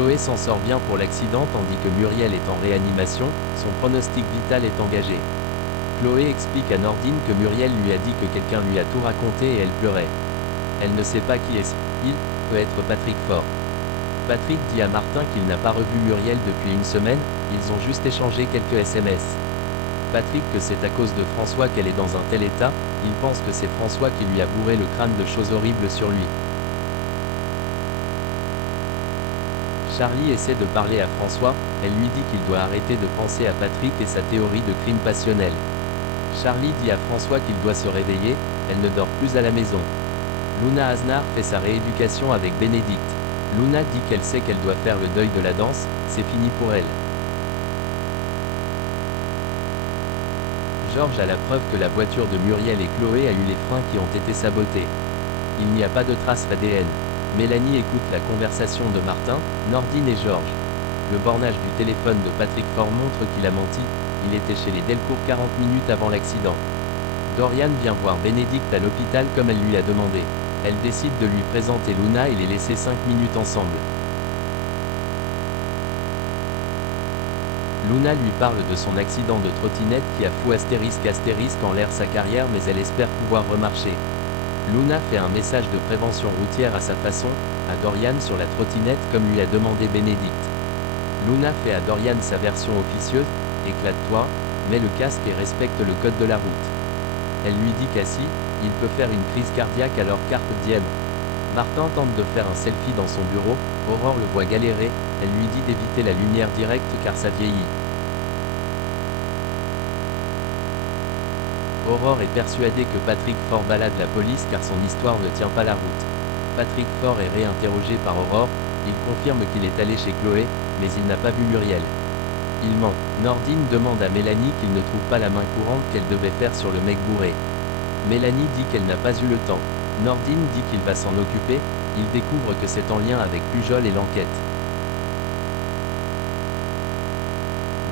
Chloé s'en sort bien pour l'accident tandis que Muriel est en réanimation, son pronostic vital est engagé. Chloé explique à Nordine que Muriel lui a dit que quelqu'un lui a tout raconté et elle pleurait. Elle ne sait pas qui est-ce. Il peut être Patrick Faure. Patrick dit à Martin qu'il n'a pas revu Muriel depuis une semaine, ils ont juste échangé quelques SMS. Patrick que c'est à cause de François qu'elle est dans un tel état, il pense que c'est François qui lui a bourré le crâne de choses horribles sur lui. Charlie essaie de parler à François, elle lui dit qu'il doit arrêter de penser à Patrick et sa théorie de crime passionnel. Charlie dit à François qu'il doit se réveiller, elle ne dort plus à la maison. Luna Aznar fait sa rééducation avec Bénédicte. Luna dit qu'elle sait qu'elle doit faire le deuil de la danse, c'est fini pour elle. Georges a la preuve que la voiture de Muriel et Chloé a eu les freins qui ont été sabotés. Il n'y a pas de traces ADN. Mélanie écoute la conversation de Martin, Nordine et Georges. Le bornage du téléphone de Patrick Faure montre qu'il a menti, il était chez les Delcourt 40 minutes avant l'accident. Dorian vient voir Bénédicte à l'hôpital comme elle lui a demandé. Elle décide de lui présenter Luna et les laisser 5 minutes ensemble. Luna lui parle de son accident de trottinette qui a fou astérisque en l'air sa carrière mais elle espère pouvoir remarcher. Luna fait un message de prévention routière à sa façon, à Dorian sur la trottinette comme lui a demandé Bénédicte. Luna fait à Dorian sa version officieuse, éclate-toi, mets le casque et respecte le code de la route. Elle lui dit qu'assis, il peut faire une crise cardiaque alors carpe diem. Martin tente de faire un selfie dans son bureau, Aurore le voit galérer, elle lui dit d'éviter la lumière directe car ça vieillit. Aurore est persuadée que Patrick Faure balade la police car son histoire ne tient pas la route. Patrick Faure est réinterrogé par Aurore, il confirme qu'il est allé chez Chloé, mais il n'a pas vu Muriel. Il ment. Nordine demande à Mélanie qu'il ne trouve pas la main courante qu'elle devait faire sur le mec bourré. Mélanie dit qu'elle n'a pas eu le temps. Nordine dit qu'il va s'en occuper, il découvre que c'est en lien avec Pujol et l'enquête.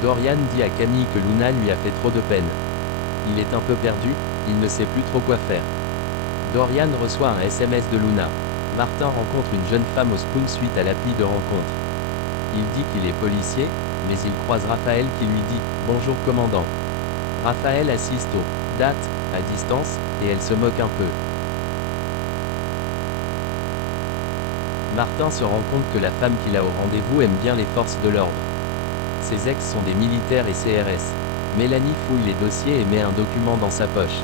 Dorian dit à Camille que Luna lui a fait trop de peine. Il est un peu perdu, il ne sait plus trop quoi faire. Dorian reçoit un SMS de Luna. Martin rencontre une jeune femme au Spoon suite à l'appli de rencontre. Il dit qu'il est policier, mais il croise Raphaël qui lui dit « Bonjour commandant ». Raphaël assiste au « date » à distance, et elle se moque un peu. Martin se rend compte que la femme qu'il a au rendez-vous aime bien les forces de l'ordre. Ses ex sont des militaires et CRS. Mélanie fouille les dossiers et met un document dans sa poche.